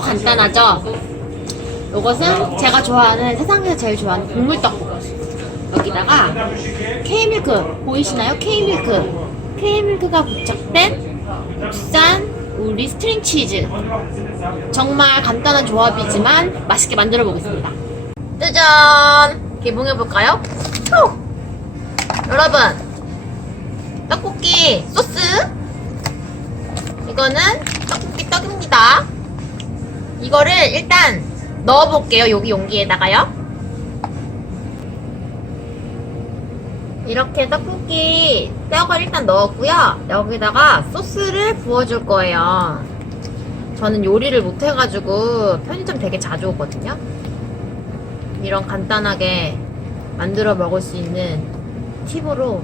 간단하죠? 이것은 제가 좋아하는 세상에서 제일 좋아하는 국물 떡볶이. 여기다가 K밀크 보이시나요? K밀크. K밀크가 부착된 국산 우리 스트링 치즈. 정말 간단한 조합이지만 맛있게 만들어 보겠습니다. 짜잔! 개봉해 볼까요? 여러분, 떡볶이 소스. 이거는. 이거를 일단 넣어볼게요. 여기 용기에다가요. 이렇게 떡볶이 떡을 일단 넣었고요. 여기다가 소스를 부어줄 거예요. 저는 요리를 못해가지고 편의점 되게 자주 오거든요. 이런 간단하게 만들어 먹을 수 있는 팁으로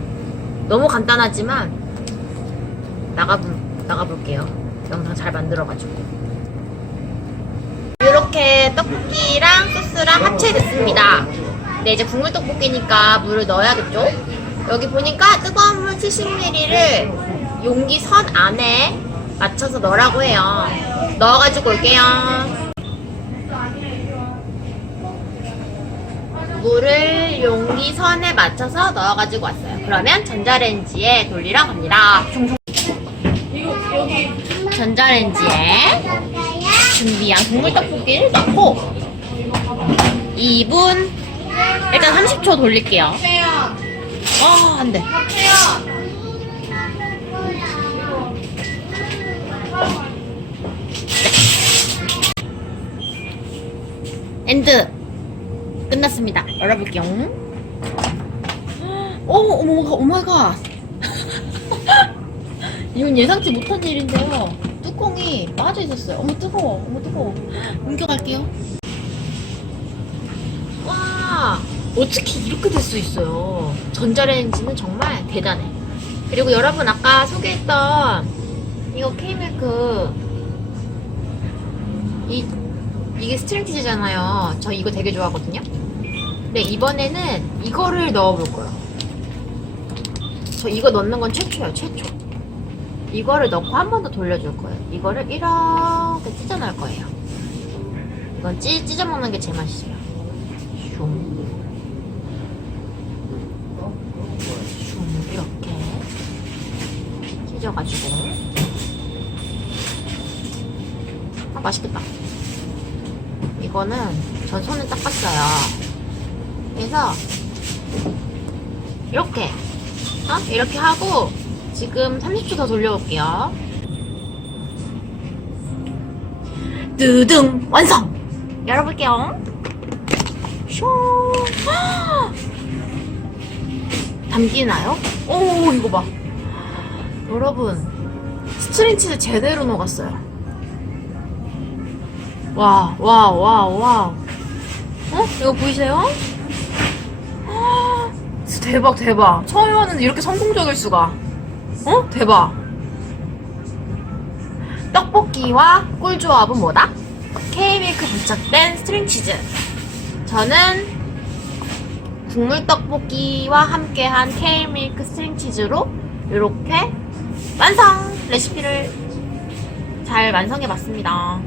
너무 간단하지만 나가볼, 나가볼게요. 영상 잘 만들어가지고. 떡볶이랑 소스랑 합체됐습니다. 네, 이제 국물 떡볶이니까 물을 넣어야겠죠? 여기 보니까 뜨거운 물 70ml를 용기 선 안에 맞춰서 넣으라고 해요. 넣어가지고 올게요. 물을 용기 선에 맞춰서 넣어가지고 왔어요. 그러면 전자레인지에 돌리러 갑니다. 전자레인지에 준비한 국물 떡볶이를 넣고 2분 일단 30초 돌릴게요. 어, 안 돼. 엔드 끝났습니다. 열어볼게요. 오, 어머, 오마이갓. 이건 예상치 못한 일인데요. 뚜껑이 빠져 있었어요. 어머 뜨거워. 어머 뜨거워. 옮겨갈게요. 와, 어떻게 이렇게 될 수 있어요? 전자레인지는 정말 대단해. 그리고 여러분 아까 소개했던 이거 K밀크 이 이게 스트링 치즈잖아요. 저 이거 되게 좋아하거든요. 근데 이번에는 이거를 넣어볼 거예요. 저 이거 넣는 건 최초예요, 최초. 이거를 넣고 한 번 더 돌려줄 거예요. 이거를 이렇게 찢어 넣을 거예요. 이건 찢, 찢어 먹는 게 제 맛이에요. 슝. 슝, 이렇게. 찢어가지고. 아, 맛있겠다. 이거는 전 손을 닦았어요. 그래서, 이렇게. 어? 이렇게 하고, 지금 30초 더 돌려볼게요. 뜨등 완성! 열어볼게요. 쇼! 헉! 담기나요? 오, 이거 봐. 여러분, 스트링 치즈 제대로 녹았어요. 와, 와, 와, 와. 어? 이거 보이세요? 헉, 대박, 대박. 처음 왔는데 이렇게 성공적일 수가. 어? 대박. 떡볶이와 꿀 조합은 뭐다? K밀크 부착된 스트링치즈. 저는 국물 떡볶이와 함께한 K밀크 스트링치즈로 이렇게 완성! 레시피를 잘 완성해봤습니다.